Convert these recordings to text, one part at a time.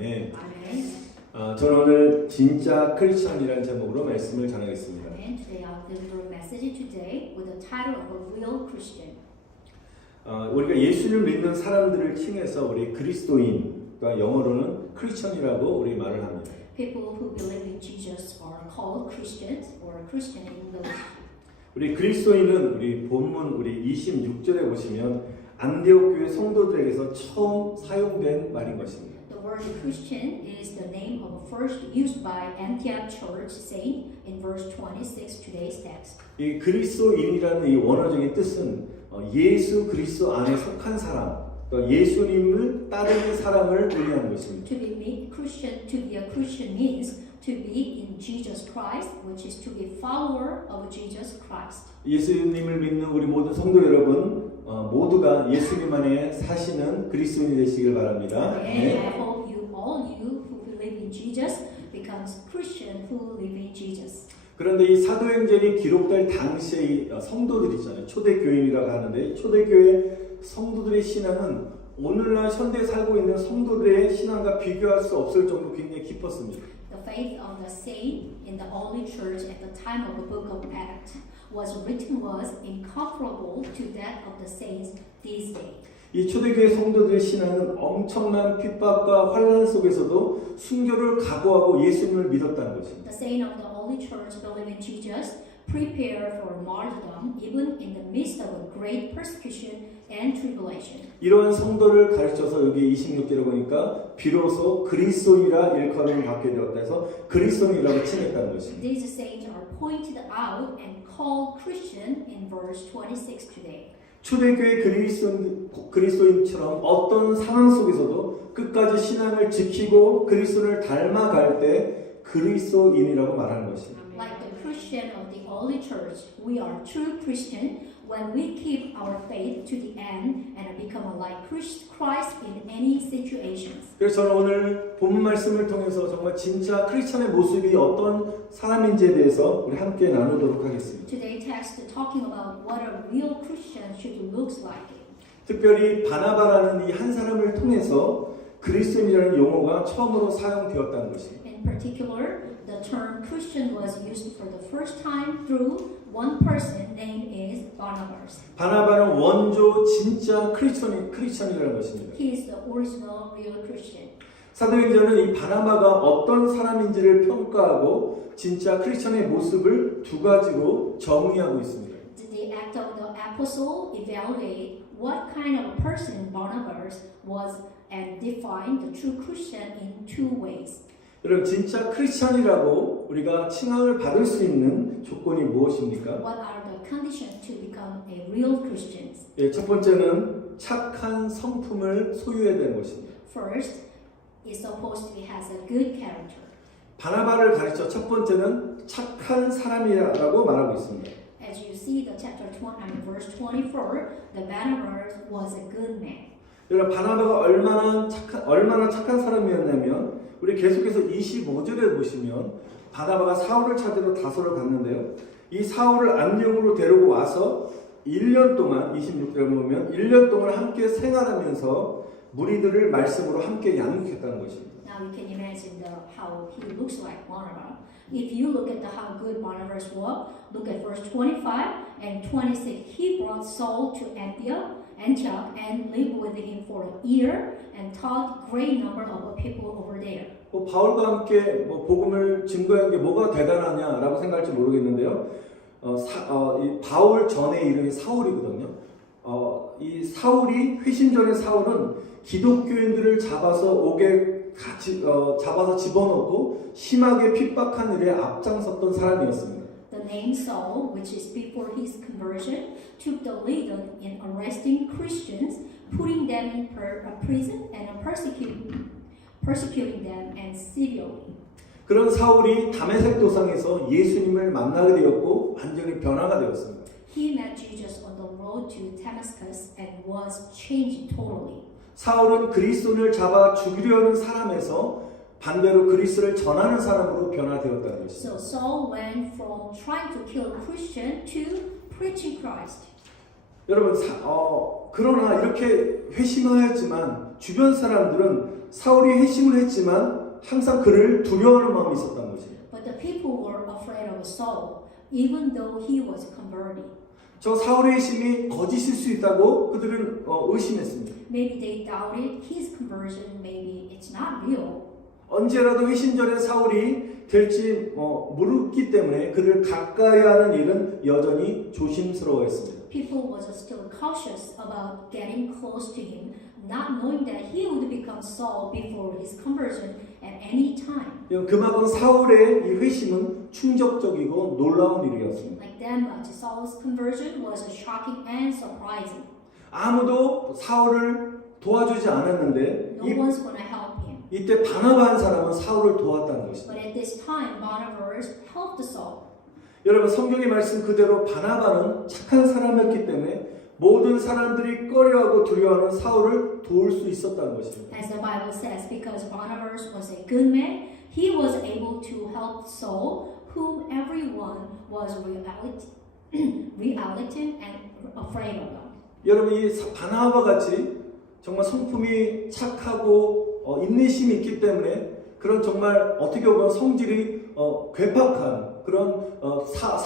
아멘. Amen. 저는 오늘 진짜 크리스천이라는 제목으로 말씀을 전하겠습니다. Amen. Today I'll deliver a message today with the title of a real Christian. 우리가 예수를 믿는 사람들을 칭해서 우리 그리스도인, 그러니까 영어로는 크리스천이라고 우리 말을 합니다. People who believe in Jesus are called Christians or Christian in English. 우리 그리스도인은 우리 본문 우리 26절에 보시면 안디옥 교회 성도들에게서 처음 사용된 말인 것입니다. The word Christian is the name of a first used by Antioch Church saint in verse 26 today's text. 이 그리스도인이라는 이 원어적인 뜻은 예수 그리스도 안에 속한 사람, 그러니까 예수님을 따르는 사람을 의미하는 것입니다. To be a Christian means to be in Jesus Christ, which is to be a follower of Jesus Christ. 예수님을 믿는 우리 모든 성도 여러분 모두가 예수님 안에 사시는 그리스도인이 되시길 바랍니다. And I hope all you who believe in Jesus becomes Christian who live in Jesus. 그런데 이 사도행전이 기록될 당시의 성도들 있잖아요. 초대교인이라고 하는데 초대교회 성도들의 신앙은 오늘날 현대에 살고 있는 성도들의 신앙과 비교할 수 없을 정도로 굉장히 깊었습니다. The faith of the saint in the early church at the time of the book of Acts was incomparable to that of the saints these days. 이 초대교회 성도들의 신앙은 엄청난 핍박과 환난 속에서도 순교를 각오하고 예수님을 믿었다는 것입니다. The saint of the early church believed in Jesus, prepared for martyrdom even in the midst of a great persecution and tribulation. 이러한 성도를 가르쳐서 여기 26절에 보니까 비로소 그리스도인이라 일컬음을 받게 되었다 해서 그리스도인이라고 칭했다는 것입니다. These saints are pointed out and called Christian in verse 26 today. 초대교회 그리스도인처럼 어떤 상황 속에서도 끝까지 신앙을 지키고 그리스도를 닮아갈 때 그리스도인이라고 말하는 것입니다. Like the Christian of the early church, we are true Christian when we keep our faith to the end and become like Christ in any situations. 그래서 저는 오늘 본문 말씀을 통해서 정말 진짜 크리스천의 모습이 어떤 사람인지에 대해서 우리 함께 나누도록 하겠습니다. Today's text is talking about what a real Christian should look like. 특별히 바나바라는 이 한 사람을 통해서 그리스도인이라는 용어가 처음으로 사용되었다는 것입니다. In particular, the term Christian was used for the first time through one person named is Barnabas. 바나바는 원조 진짜 크리스천이라는 것입니다. He is the original real Christian. 사도행전은 이 바나바가 어떤 사람인지를 평가하고 진짜 크리스천의 모습을 두 가지로 정의하고 있습니다. The act of the apostle evaluate what kind of a person Barnabas was and define the true Christian in two ways. 여러분 진짜 크리스천이라고 우리가 칭함을 받을 수 있는 조건이 무엇입니까? What are the conditions to become a real Christian? 예, 첫 번째는 착한 성품을 소유해야 되는 것입니다. First, is supposed to be has a good character. 바나바를 가르쳐 첫 번째는 착한 사람이라고 말하고 있습니다. As you see the verse 24, the Barnabas was a good man. 여러분 바나바가 얼마나 착한 사람이었냐면 우리 계속해서 25절에 보시면 바나바가 사울을 찾으러 다소를 갔는데요. 이 사울을 안디옥으로 데리고 와서 1년 동안 26절에 보면 1년 동안 함께 생활하면서 무리들을 말씀으로 함께 양육했다는 것입니다. Now you can imagine how he looks like Barnabas. If you look at how good Barnabas was, look at verse 25 and 26. He brought Saul to Antioch and lived with him for a year and taught great number of people over there. 바울과 함께 복음을 증거한 게 뭐가 대단하냐라고 생각할지 모르겠는데요. 이 바울 전의 이름이 사울이거든요. 이 사울이 회심 전의 사울은 기독교인들을 잡아서 잡아서 집어넣고 심하게 핍박한 일에 앞장섰던 사람이었습니다. The name Saul, which is before his conversion, took the lead in arresting Christians, putting them in prison and persecuting them and severely. 그런 사울이 다메섹 도상에서 예수님을 만나게 되었고 완전히 변화가 되었습니다. He met Jesus on the road to Damascus and was changed totally. 사울은 그리스도를 잡아 죽이려는 사람에서 반대로 그리스도를 전하는 사람으로 변화되었다는 것입니다. So Saul went from trying to kill Christian to preaching Christ. 여러분 그러나 이렇게 회심하였지만 주변 사람들은 사울이 회심을 했지만 항상 그를 두려워하는 마음이 있었던 것입니다. But the people were afraid of Saul, even though he was converted. 저 사울의 회심이 거짓일 수 있다고 그들은 의심했습니다. Maybe they doubted his conversion. Maybe it's not real. 언제라도 회심 전에 사울이 될지 모르기 때문에 그를 가까이 하는 일은 여전히 조심스러워했습니다. People was still cautious about getting close to him, not knowing that he would become Saul before his conversion at any time. 그만큼 사울의 이 회심은 충격적이고 놀라운 일이었습니다. Like that much, Saul's conversion was shocking and surprising. 아무도 사울을 도와주지 않았는데 No one's going to help him. 이때 바나바 한 사람은 사울을 도왔다는 것입니다. But at this time, Barnabas helped Saul. 여러분 성경의 말씀 그대로 바나바는 착한 사람이었기 때문에 모든 사람들이 꺼려하고 두려워하는 사울을 도울 수 있었다는 것입니다. As the Bible says, because Barnabas was a good man, he was able to help Saul, whom everyone was reluctant and afraid of. 여러분 이 바나바 같이 정말 성품이 착하고 인내심이 있기 때문에 그런 정말 어떻게 보면 성질이 괴팍한 그런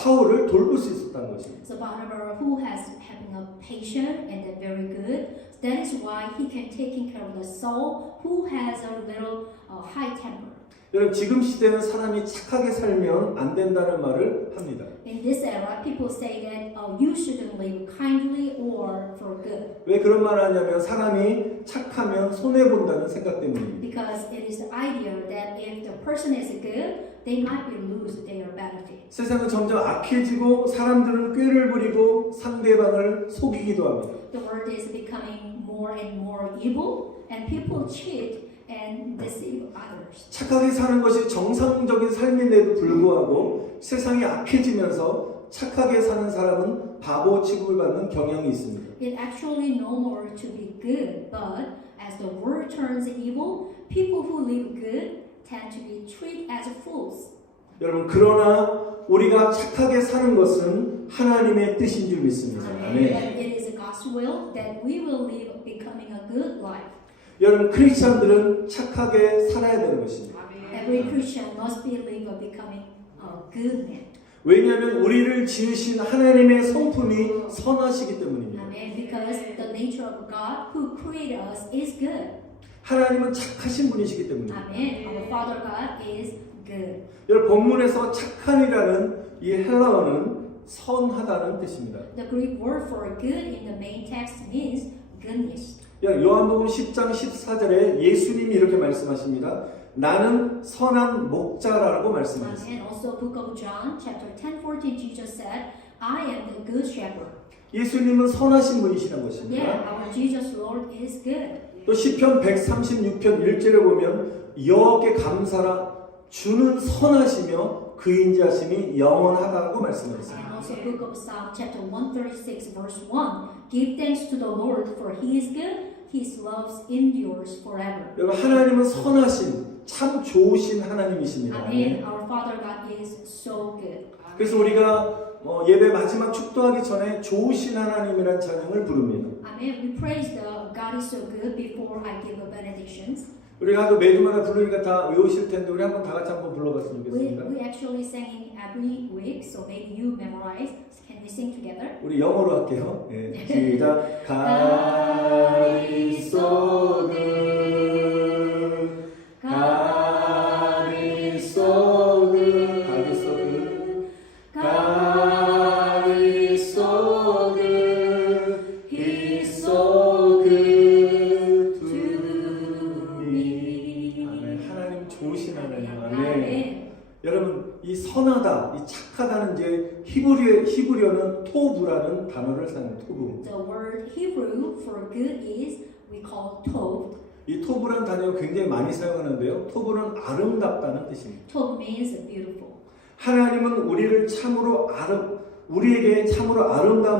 사울을 돌볼 수 있었다는 것입니다. So Barnabas, who has having a patient and a very good, that is why he can take care of the Saul who has a little high temper. 여러분 지금 시대는 사람이 착하게 살면 안 된다는 말을 합니다. In this era, people say that you shouldn't live kindly or for good. 왜 그런 말을 하냐면 사람이 착하면 손해 본다는 생각 때문입니다. Because it is the idea that if the person is good, they might be lose their benefit. 세상은 점점 악해지고 사람들은 꾀를 부리고 상대방을 속이기도 합니다. The world is becoming more and more evil, and people cheat and deceive others. 착하게 사는 것이 정상적인 삶인데도 불구하고 세상이 악해지면서 착하게 사는 사람은 바보 취급을 받는 경향이 있습니다. It actually no more to be good, but as the world turns evil, people who live good tend to be treated as fools. 여러분 그러나 우리가 착하게 사는 것은 하나님의 뜻인 줄 믿습니다. But 아멘. it is God's will that we will live becoming a good life. 여러분 크리스천들은 착하게 살아야 되는 것입니다. Every Christian must be live becoming a good man. 왜냐하면 우리를 지으신 하나님의 성품이 선하시기 때문입니다. Amen. Because the nature of God who created us is good. 하나님은 착하신 분이시기 때문입니다. Amen. Our Father God is good. 여러분 본문에서 착한이라는 이 헬라어는 선하다는 뜻입니다. The Greek word for good in the main text means goodness. 요한복음 10장 14절에 예수님이 이렇게 말씀하십니다. 나는 선한 목자라고 말씀하셨습니다. And also Book of John chapter 10:14 Jesus said, I am the good shepherd. 예수님은 선하신 분이시라는 것입니다. Yeah, our Jesus Lord is good. 또 시편 136편 1절에 보면 여호와께 감사라 주는 선하시며 그 인자심이 영원하다고 말씀하셨습니다. And also Book of Psalm chapter 136 verse 1, give thanks to the Lord for He is good, His love endures forever. 여러분 하나님은 선하신 참 좋으신 하나님이십니다. Amen. Our Father God is so good. 그래서 우리가 예배 마지막 축도하기 전에 좋으신 하나님이라는 찬양을 부릅니다. Amen. We praise the God is so good before I give the benedictions. 우리가 또 매주마다 부르니까 다 외우실 텐데 우리 한번 다 같이 한번 불러봤으면 좋겠습니다. We actually singing every week, so maybe you memorize. Can we sing together? 우리 영어로 할게요. 네, 시작. God is so good. God is so good. God is so good. God is so good. He's so good to me. 아멘. 하나님 좋으신 하나님. 아멘. 여러분 이 선하다, 이 착하다는 이제 히브리어는 토브라는 단어를 사용해요. 토브. The word Hebrew for good is we call tov. 이 토브라는 단어를 굉장히 많이 사용하는데요. 토브는 아름답다는 뜻입니다. Tov means beautiful. 하나님은 우리에게 참으로 아름다운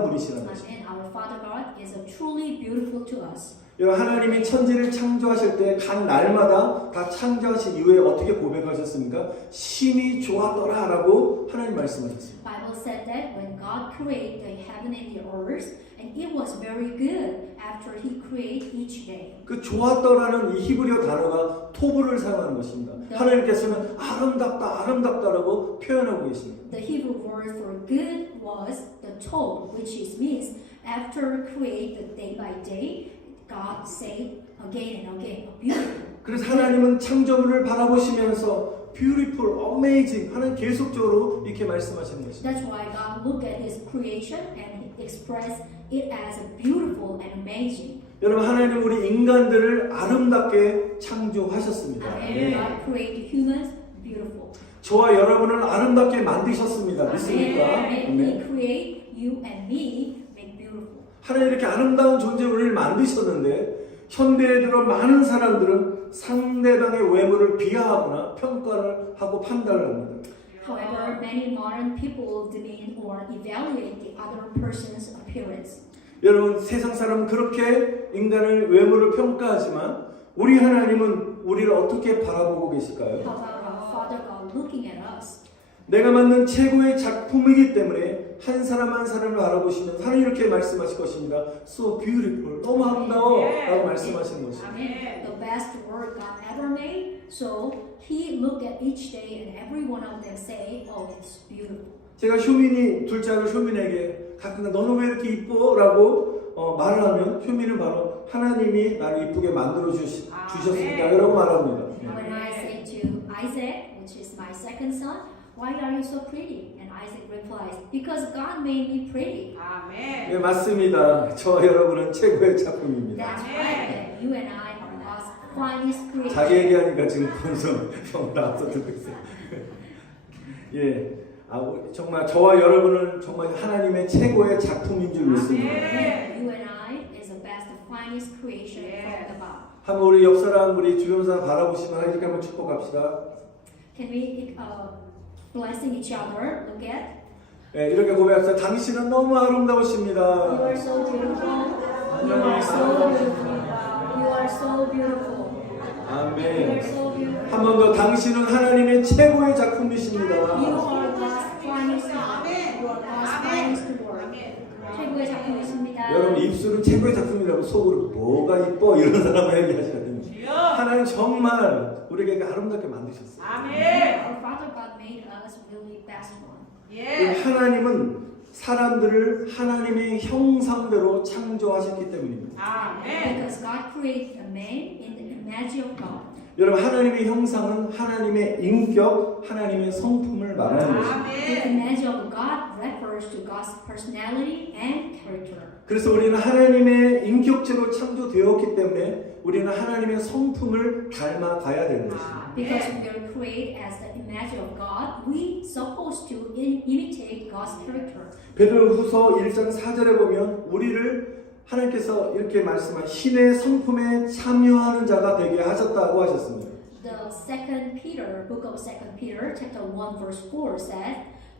분이시라는 것입니다. And our Father God is truly beautiful to us. 하나님이 천지를 창조하실 때 간 날마다 다 창조하신 이후에 어떻게 고백하셨습니까? 심히 좋았더라라고 하나님 말씀하셨습니다. Bible said that when God created the heaven and the earth, and it was very good after he created each day. 그 좋았더라는 이 히브리어 단어가 토브를 사용하는 것입니다. 네. 하나님께서는 아름답다, 아름답다라고 표현하고 계십니다. The Hebrew word for good was the tov, which is means after create the day by day, God said again and again, beautiful. 그래서 하나님은 창조물을 바라보시면서 beautiful, amazing 하는 계속적으로 이렇게 말씀하시는 것입니다. That's why God looked at His creation and expressed it as beautiful and amazing. 여러분 하나님 우리 인간들을 아름답게 창조하셨습니다. And God created humans beautiful. 저와 여러분을 아름답게 만드셨습니다. 믿습니까? And 네. He create you and me make beautiful. 하나님 이렇게 아름다운 존재로 우리를 만드셨는데 현대에 들어 많은 사람들은 상대방의 외모를 비하하거나 평가를 하고 판단을 합니다. However, many modern people demean or evaluate the other person's appearance. 여러분 세상 사람은 그렇게 인간의 외모를 평가하지만 우리 하나님은 우리를 어떻게 바라보고 계실까요? How about our Father God looking at us? 내가 만든 최고의 작품이기 때문에 한 사람 한 사람을 바라보시면 하나님 이렇게 말씀하실 것입니다. So beautiful, 너무 아름다워 라고 말씀하시는 것입니다. The best work God ever made. So He looked at each day and every one of them say, oh, it's beautiful. 제가 효민이 둘째 아들 효민에게 가끔 너는 왜 이렇게 이뻐? 라고 말을 하면 효민은 바로 하나님이 나를 이쁘게 만들어 주셨으니까 라고 말합니다. When I say to Isaac, which is my second son, why are you so pretty? And Isaac replies, because God made me pretty. 네, 맞습니다. 저와 여러분은 최고의 작품입니다. That's right. That you and I are God's finest creation. 자기 얘기하니까 지금 본성 형을 앞서들고 있어요. 예, 정말 저와 여러분은 정말 하나님의 최고의 작품인 줄 믿습니다. You and I is the best, finest creation from God. 한번 우리 옆 사람, 우리 주변 사람 바라보시면 이렇게 한번 축복합시다. Can we blessing each other? Look at. 예, 이렇게 고백합시다. 당신은 너무 아름다우십니다. You are so beautiful. You are so beautiful. You are so beautiful. You are 아멘. so beautiful. 한 번 더 당신은 하나님의 최고의 작품이십니다. You are God's finest. You are God's finest work. 최고의 작품이십니다. 여러분 입술은 최고의 작품이라고 속으로 뭐가 이뻐 이런 사람을 얘기하셔야 됩니다. 하나님 정말 우리에게 아름답게 만드셨어요. Our Father God made us really best one. 하나님은 사람들을 하나님의 형상대로 창조하셨기 때문입니다. Because God created a man in the image of God. 여러분 하나님의 형상은 하나님의 인격, 하나님의 성품을 말하는 것입니다. The image of God refers to God's personality and character. 그래서 우리는 하나님의 인격체로 창조되었기 때문에 우리는 하나님의 성품을 닮아가야 되는 것입니다. Because we are created as the image of God, we supposed to imitate God's character. 베드로후서 1장 4절에 보면 우리를 하나님께서 이렇게 말씀한 신의 성품에 참여하는 자가 되게 하셨다고 하셨습니다. The book of 2 Peter, chapter 1, verse 4 says,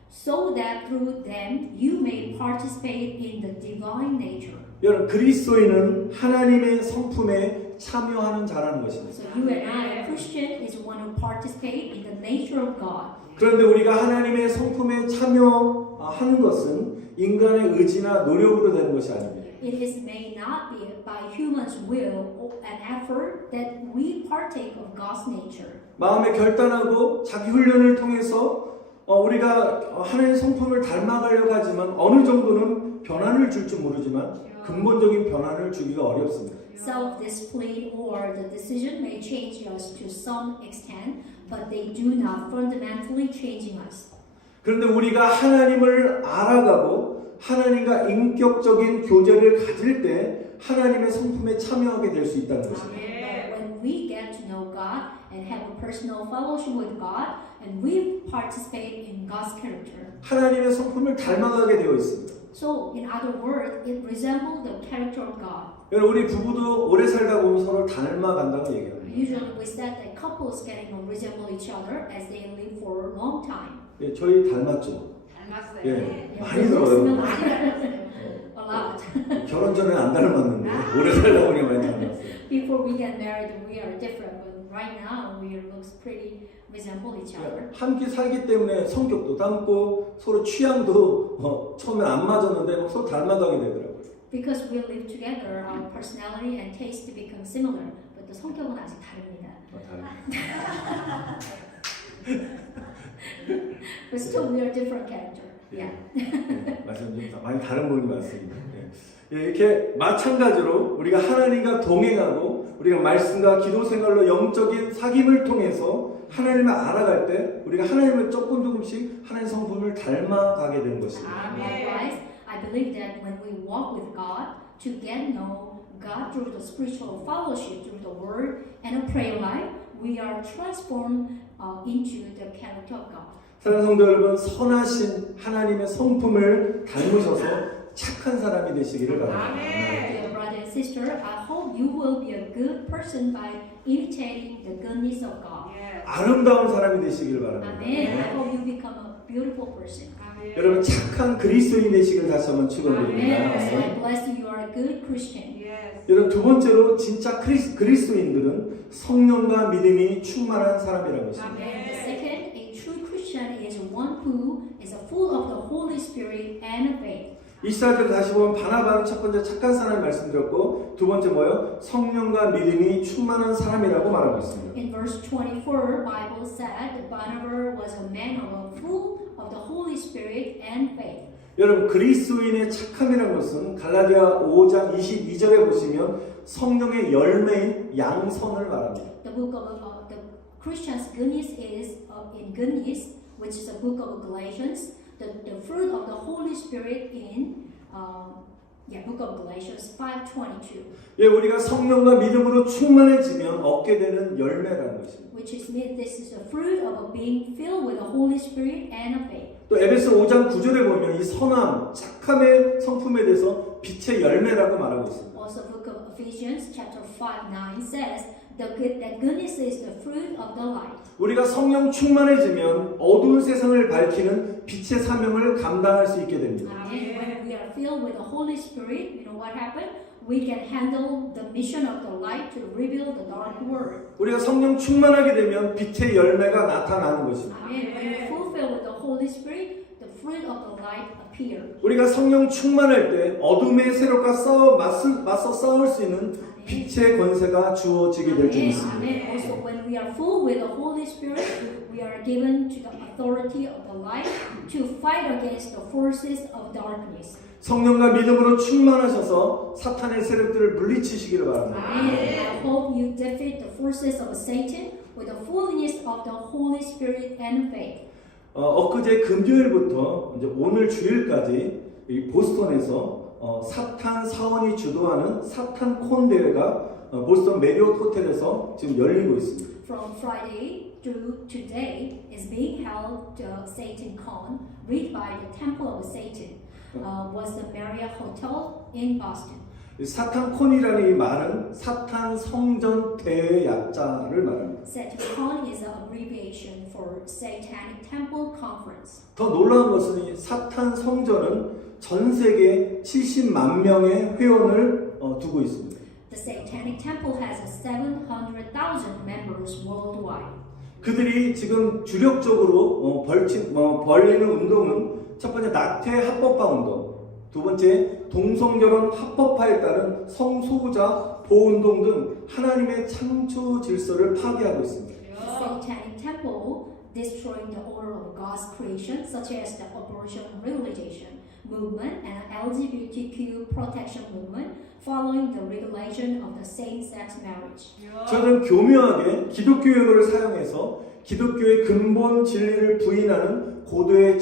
so that through them you may participate in the divine nature. 여러분 그리스도인은 하나님의 성품에 참여하는 자라는 것입니다. So you and I, a Christian, is one who participate in the nature of God. 그런데 우리가 하나님의 성품에 참여하는 것은 인간의 의지나 노력으로 되는 것이 아닙니다. It may not be by human's will and effort that we partake of God's nature. 마음에 결단하고 자기 훈련을 통해서 우리가 하나님의 성품을 닮아가려고 하지만 어느 정도는 변화를 줄 줄 모르지만 근본적인 변화를 주기가 어렵습니다. Self-discipline or the decision may change us to some extent, but they do not fundamentally changing us. 그런데 우리가 하나님을 알아가고 하나님과 인격적인 교제를 가질 때 하나님의 성품에 참여하게 될 수 있다는 것입니다. But when we get to know God and have a personal fellowship with God, and we participate in God's character. 하나님의 성품을 닮아가게 되어 있습니다. So, in other words, it resembles the character of God. 여러분 우리 부부도 오래 살다 보면 서로 닮아간다고 얘기합니다. Usually we said that couples getting to resemble each other as they live for a long time. 예, 저희 닮았죠. 닮았어요. 예, 많이 들어요. A lot. 결혼 전에 안 닮았는데 오래 살다 보니 많이 닮았어요. Before we get married, we are different, but right now we looks pretty resemble each other. 함께 살기 때문에 성격도 닮고 서로 취향도 처음에 안 맞았는데 서로 닮아가게 되더라고요. Because we live together, our personality and taste become similar, but the 성격은 아직 다릅니다. But still, we are different character. Yeah. 네, 말씀드리면 많이 다른 부분이 많습니다. 예, 이렇게 마찬가지로 우리가 하나님과 동행하고 우리가 말씀과 기도 생활로 영적인 사귐을 통해서 하나님을 알아갈 때 우리가 하나님을 조금씩 하나님의 성품을 닮아가게 되는 것입니다. Likewise, I believe that when we walk with God to get know God through the spiritual fellowship, through the Word and a prayer life, we are transformed into the character of God. 사랑하는 성도 여러분, 선하신 하나님의 성품을 닮으셔서 착한 사람이 되시기를 바랍니다. Dear brother and sister, I hope you will be a good person by imitating the goodness of God. 아름다운 사람이 되시기를 바랍니다. Amen. I hope you become a beautiful person. 여러분 착한 그리스도인 되시기를 다시 한번 Amen. 축원드립니다. I bless you. You are a good Christian. 여러분 두 번째로 진짜 그리스도인들은 성령과 믿음이 충만한 사람이라고 했습니다. And the second, a true Christian is one who is full of the Holy Spirit and faith. 이 시절에 다시 보면 바나바는 첫 번째 착한 사람을 말씀드렸고 두 번째 뭐예요? 성령과 믿음이 충만한 사람이라고 말하고 있습니다. In verse 24, Bible said that Barnabas was a man full of the Holy Spirit and faith. 여러분 그리스도인의 착함이라는 것은 갈라디아 5장 22절에 보시면 성령의 열매인 양선을 말합니다. The book of the Christian's goodness is in goodness, which is the book of Galatians. The fruit of the Holy Spirit in book of Galatians 5:22. 예, 우리가 성령과 믿음으로 충만해지면 얻게 되는 열매라는 것입니다. Which is meant this is the fruit of being filled with the Holy Spirit and of faith. 또 에베소 5장 9절에 보면 이 선함, 착함의 성품에 대해서 빛의 열매라고 말하고 있습니다. Also, book of Ephesians chapter 5:9 says that goodness is the fruit of the light. 우리가 성령 충만해지면 어두운 세상을 밝히는 빛의 사명을 감당할 수 있게 됩니다. And when we are filled with the Holy Spirit, you know what happened? We can handle the mission of the light to reveal the dark world. 우리가 성령 충만하게 되면 빛의 열매가 나타나는 것입니다. Amen. When we fulfill with the Holy Spirit, the fruit of the light appear. 우리가 성령 충만할 때 어둠의 세력과 맞서 싸울 수 있는 빛의 권세가 주어지게 될 줄 믿습니다. Amen. Also, when we are full with the Holy Spirit, we are given to the authority of the light to fight against the forces of darkness. 성령과 믿음으로 충만하셔서 사탄의 세력들을 물리치시기를 바랍니다. Amen. I hope you defeat the forces of Satan with the fullness of the Holy Spirit and faith. 엊그제 금요일부터 이제 오늘 주일까지 이 보스턴에서 사탄 사원이 주도하는 사탄 콘 대회가 보스턴 메리엇 호텔에서 지금 열리고 있습니다. From Friday through today is being held Satan Con, read by the Temple of Satan, was the Marriott Hotel in Boston. 사탄 콘이라는 이 말은 사탄 성전 대회 약자를 말합니다. Satan Con is an abbreviation for Satanic Temple Conference. 더 놀라운 것은 이 사탄 성전은 전 세계 70만 명의 회원을 두고 있습니다. The Satanic Temple has 700,000 members worldwide. 그들이 지금 주력적으로 벌리는 운동은 첫 번째 낙태 합법화 운동, 두 번째 동성결혼 합법화에 따른 성소유자 보호운동 등 하나님의 창조 질서를 파괴하고 있습니다. The Satanic Temple destroying the order of God's creation, such as the abortion legalization movement and LGBTQ protection movement, following the regulation of the same-sex marriage. 저는 교묘하게 기독교 용어를 사용해서 기독교의 근본 진리를 부인하는 고도의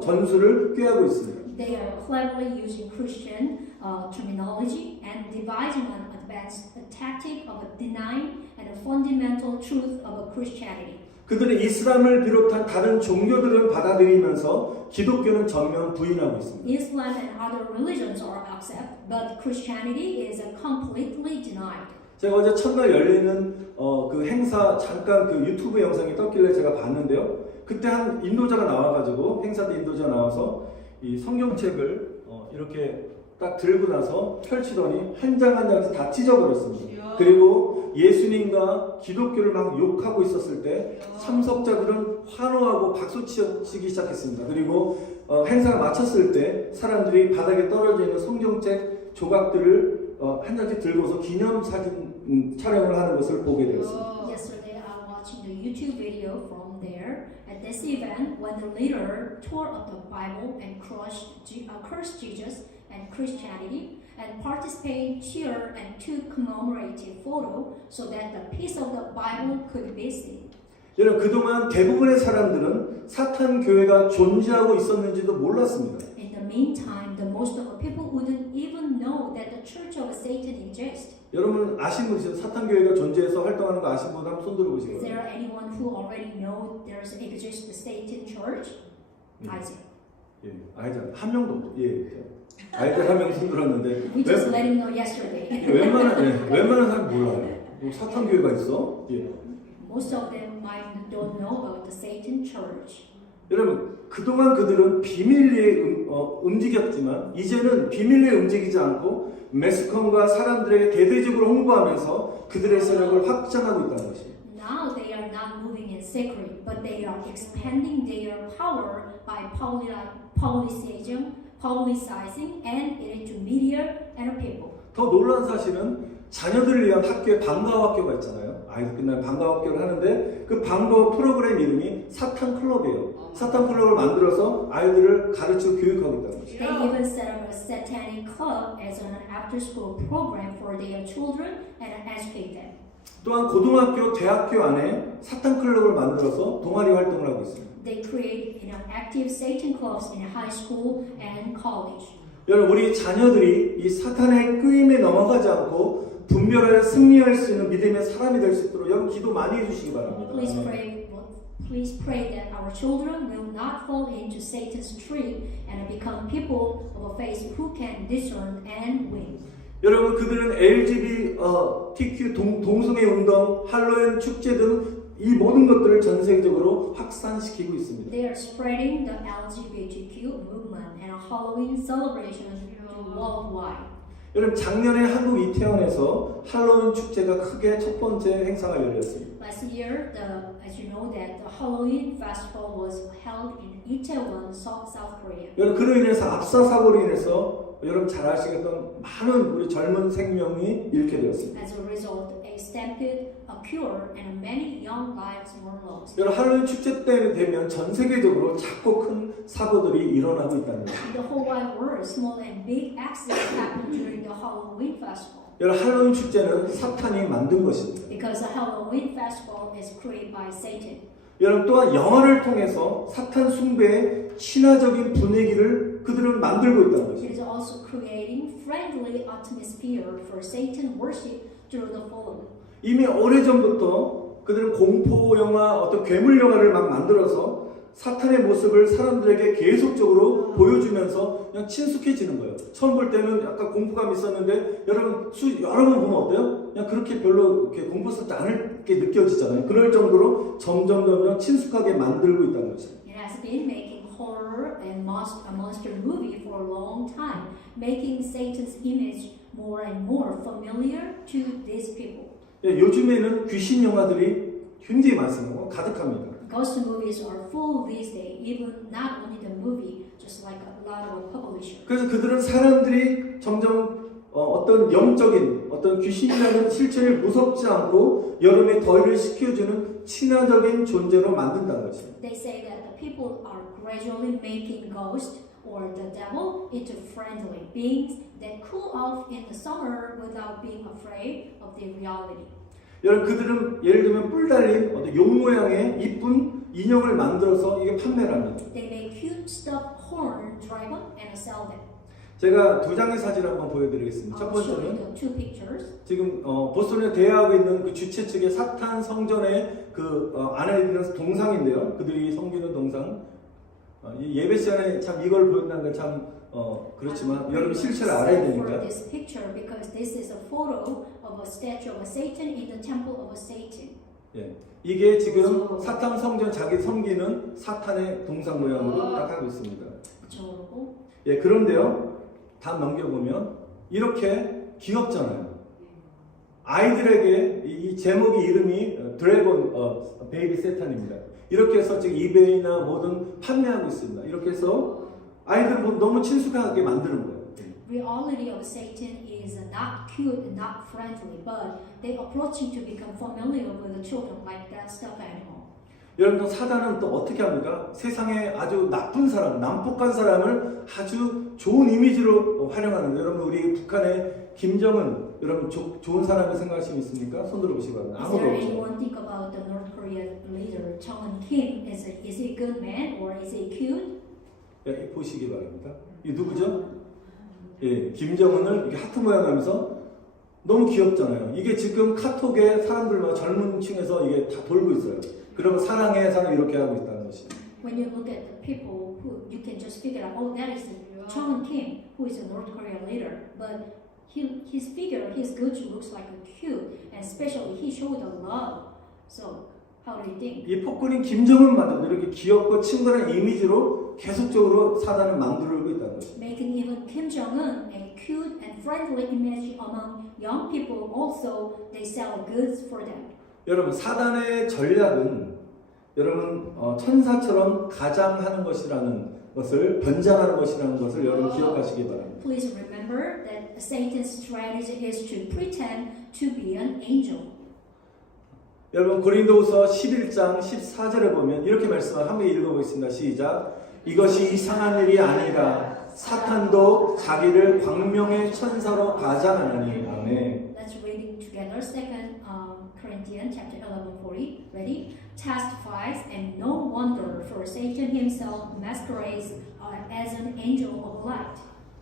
전술을 꾀하고 있습니다. They are cleverly using Christian terminology and devising an advanced tactic of denying and the fundamental truth of Christianity. 그들은 이슬람을 비롯한 다른 종교들을 받아들이면서 기독교는 전면 부인하고 있습니다. Islam and other religions are accepted, but Christianity is completely denied. 제가 어제 첫날 열리는 그 행사 잠깐 그 유튜브 영상이 떴길래 제가 봤는데요. 그때 한 인도자가 나와가지고 행사 때 인도자 나와서 이 성경책을 이렇게 딱 들고 나서 펼치더니 한 장 한 장에서 다 찢어버렸습니다. 그리고 예수님과 기독교를 막 욕하고 있었을 때 참석자들은 환호하고 박수치기 시작했습니다. 그리고 행사가 마쳤을 때 사람들이 바닥에 떨어져 있는 성경책 조각들을 한 장씩 들고서 기념사진 촬영을 하는 것을 보게 되었습니다. Yesterday, I watched the YouTube video from there. At this event, when the leader tore up the Bible and cursed Jesus and Christianity, and participated, cheered, and took commemorative photo so that the piece of the Bible could be seen. 여러분, 그동안 대부분의 사람들은 사탄 교회가 존재하고 있었는지도 몰랐습니다. In the meantime, the most of the people wouldn't even know that the Church of Satan exists. 여러분 아신 분 있어요? 사탄 교회가 존재해서 활동하는 거 아신 분 한번 손 들어보시고요. Is there anyone who already know there's exists the Satan Church? Isaac. 예, 알잖아. 한 명도 없죠. 예, 알들 한 명 손 들었는데 We just let him know yesterday. 웬만한 사람 몰라요. 뭐 사탄 교회가 있어? 예. Most of them might don't know about the Satan Church. 여러분 그동안 그들은 비밀리에 움직였지만 이제는 비밀리에 움직이지 않고 매스컴과 사람들에게 대대적으로 홍보하면서 그들의 세력을 확장하고 있다는 것입니다. Now they are not moving in secret, but they are expanding their power by publicizing and it to media and people. 더 놀라운 사실은 자녀들을 위한 학교에 방과후 학교가 있잖아요. 아이들 끝나면 방과후 학교를 하는데 그 방과후 프로그램 이름이 사탄 클럽이에요. 사탄 클럽을 만들어서 아이들을 가르치고 교육하고 있다는 거죠. They even set up a satanic club as an after-school program for their children and educate them. 또한 고등학교, 대학교 안에 사탄 클럽을 만들어서 동아리 활동을 하고 있습니다. They create active Satan clubs in high school and college. 여러분 우리 자녀들이 이 사탄의 끄임에 넘어가지 않고 분별하여 승리할 수 있는 믿음의 사람이 될 수 있도록 여러분 기도 많이 해주시기 바랍니다. Please pray that our children will not fall into Satan's trick and become people of faith who can discern and win. 여러분 그들은 LGBTQ 동성애 운동, 할로윈 축제 등 이 모든 것들을 전 세계적으로 확산시키고 있습니다. They are spreading the LGBTQ movement and Halloween celebration worldwide. 여러분 작년에 한국 이태원에서 할로윈 축제가 크게 첫 번째 행사가 열렸습니다. Last year, as you know, that the Halloween festival was held in Itaewon, South Korea. 여러분 그로 인해서 압사 사고로 인해서 여러분 잘 아시겠던 많은 우리 젊은 생명이 잃게 되었습니다. As a result, a stampede occurred and many young lives were lost. 여러분 할로윈 축제 때 되면 전 세계적으로 작고 큰 사고들이 일어나고 있다는 거예요. In the whole wide world, small and big accidents happen during the Halloween festival. 여러분 할로윈 축제는 사탄이 만든 것입니다. Because the Halloween festival is created by Satan. 여러분 또한 영화를 통해서 사탄 숭배의 신화적인 분위기를 그들은 만들고 있다는 It 것입니다. is also creating friendly atmosphere for Satan worship through the following. 이미 오래전부터 그들은 공포 영화, 어떤 괴물 영화를 막 만들어서 사탄의 모습을 사람들에게 계속적으로 보여주면서 그냥 친숙해지는 거예요. 처음 볼 때는 약간 공포감이 있었는데 여러분 여러 번 보면 어때요? 그냥 그렇게 별로 이렇게 공포스럽지 않게 느껴지잖아요. 그럴 정도로 점점 친숙하게 만들고 있다는 거죠. It has been making horror and a monster movie for a long time, making Satan's image more and more familiar to these people. 예, 요즘에는 귀신 영화들이 굉장히 많습니다. 가득합니다. Ghost movies are full these days, even not only the movie, just like a lot of publishers. 그래서 그들은 사람들이 점점 어떤 영적인 어떤 귀신이라는 실체를 무섭지 않고 여름에 더위를 식혀주는 친화적인 존재로 만든다는 거죠. They say that the people are gradually making ghosts or the devil into friendly beings that cool off in the summer without being afraid of the reality. 여러분 그들은 예를 들면 뿔 달린 어떤 용 모양의 이쁜 인형을 만들어서 이게 판매를 합니다. They make cute stuffed horn dragon and sell them. 제가 두 장의 사진을 한번 보여드리겠습니다. 첫 I'll show you 번째는 the two pictures. 지금 보스턴에 대여하고 있는 그 주최 측의 사탄 성전의 그 안에 있는 동상인데요. 그들이 섬기는 동상. 이 예배 시간에 참 이걸 보인다는 건 참 그렇지만 여러분 실체를 알아야 For 되니까. this picture, because this is a photo of a statue of a Satan in the temple of a Satan. 예, 이게 지금 사탄 성전 자기 섬기는 사탄의 동상 모양으로 딱 하고 있습니다. 그렇죠. 예, 그런데요. 다 넘겨보면 이렇게 귀엽잖아요. 아이들에게 이 제목이 이름이 드래곤 베이비 세탄입니다. 이렇게 해서 지금 이베이나 뭐든 판매하고 있습니다. 이렇게 해서 아이들 너무 친숙하게 만드는 거예요. Reality of Satan is not cute and not friendly, but they approaching to become familiar with the children like that stuffed animal. 여러분 사단은 또 어떻게 합니까? 세상에 아주 나쁜 사람, 난폭한 사람을 아주 좋은 이미지로 활용하는 거예요. 여러분 우리 북한의 김정은 여러분 좋은 사람을 생각하시면 있습니까? 손 들어보시기 바랍니다. Is 아무도 there 없죠. anyone think about the North Korean leader Chung Kim? Is he a good man or is he cute? 예, 보시기 바랍니다. 이 누구죠? 예, 김정은을 이렇게 하트 모양 하면서 너무 귀엽잖아요. 이게 지금 카톡에 사람들마다 젊은 층에서 이게 다 돌고 있어요. 그러면 사랑해 사랑 이렇게 하고 있다는 것입니다. When you look at the people who you can just figure out, oh, that is Chung Kim, who is a North Korean leader, but his figure, his good looks like a cute, and especially he showed the love. So how do you think? 이 폭군인 김정은마저도 이렇게 귀엽고 친근한 이미지로 계속적으로 사단을 만들고 있다는 것입니다. Making even Kim Jong-un a cute and friendly image among young people, also they sell goods for them. 여러분 사단의 전략은 여러분 천사처럼 가장하는 것이라는 것을 변장하는 것이라는 것을 여러분 기억하시기 바랍니다. Please remember that Satan's strategy is to pretend to be an angel. 여러분 고린도후서 11장 14절에 보면 이렇게 말씀을 한번 읽어보겠습니다. 시작. 이것이 이상한 일이 아니라 사탄도 자기를 광명의 천사로 가장하나니. 아멘. Let's read it together. Second Corinthians chapter 11:40. Ready? Testifies, and no wonder, for Satan himself masquerades as an angel of light.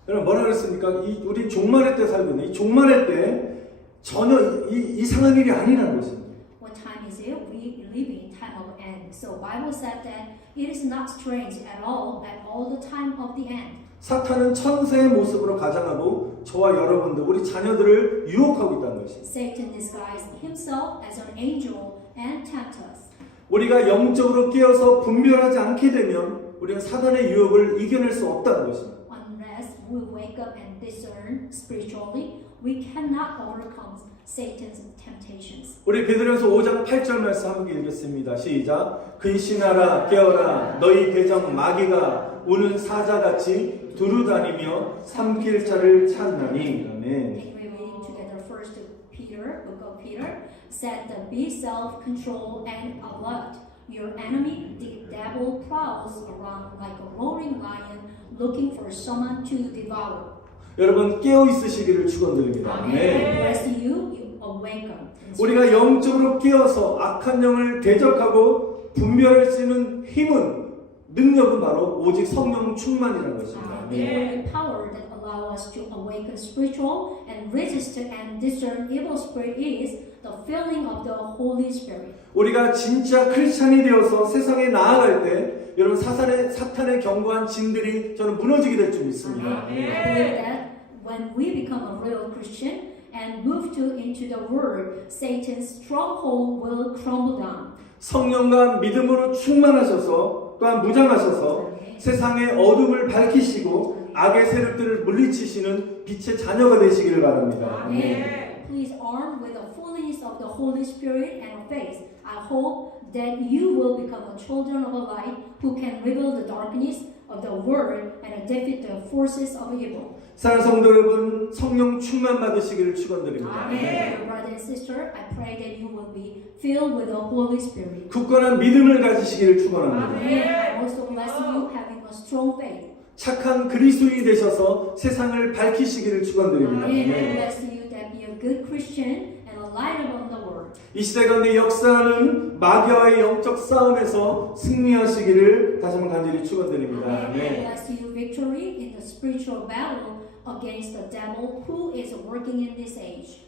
여러분 뭐라 그랬습니까? 우리 종말의 때 살고 있는 이 종말의 때 전혀 이상한 일이 아니라는 것입니다. What time is it? We live in time of end. So Bible said that it is not strange at all the time of the end. 사탄은 천사의 모습으로 가장하고 저와 여러분들 우리 자녀들을 유혹하고 있다는 것입니다. Satan disguised himself as an angel and tempt us. 우리가 영적으로 깨어서 분별하지 않게 되면 우리는 사단의 유혹을 이겨낼 수 없다는 것입니다. Unless we wake up and discern spiritually, we cannot overcome Satan's temptations. 우리 베드로전서 5장 8절 말씀 함께 읽겠습니다. 시작. 근신하라 깨어라 너희 대적 마귀가 우는 사자같이 두루다니며 삼킬 자를 찾나니. 아멘. And we're reading together First Peter, book of Peter, said that be self-controlled and alert. Your enemy, the devil, prowls around like a roaring lion, looking for someone to devour. 여러분 깨어 있으시기를 축원드립니다. Amen. 아멘. Bless you awaken. 우리가 영적으로 깨어서 악한 영을 대적하고 분별할 수 있는 힘은 능력은 바로 오직 성령 충만이라는 것입니다. The only power that allow us to awaken spiritual and resist and discern evil spirit is the filling of the Holy Spirit. 우리가 진짜 크리스찬이 되어서 세상에 나아갈 때 여러분 사탄의 견고한 진들이 저는 무너지게 될 줄 믿습니다. I believe that when we become a real Christian and move into the Word, Satan's stronghold will crumble down. 성령과 믿음으로 충만하셔서 또한 무장하셔서 세상의 어둠을 밝히시고 악의 세력들을 물리치시는 빛의 자녀가 되시기를 바랍니다. Amen. Please arm with the fullness of the Holy Spirit and faith. I hope that you will become a children of a light who can reveal the darkness of the world and defeat the forces of evil. 사랑하는 성도 여러분, 성령 충만 받으시기를 축원드립니다. Amen. Brother and sister, I pray that you will be filled with the Holy Spirit. 굳건한 믿음을 가지시기를 축원합니다. Amen. I also bless you having a strong faith. 착한 그리스도인이 되셔서 세상을 밝히시기를 축원드립니다. Amen. I bless you that be a good Christian and a light upon the world. 이 시대 가운데 역사하는 마귀와의 영적 싸움에서 승리하시기를 다시 한번 간절히 축원드립니다. Amen. I 네. bless you victory in the spiritual battle against the devil who is working in this age.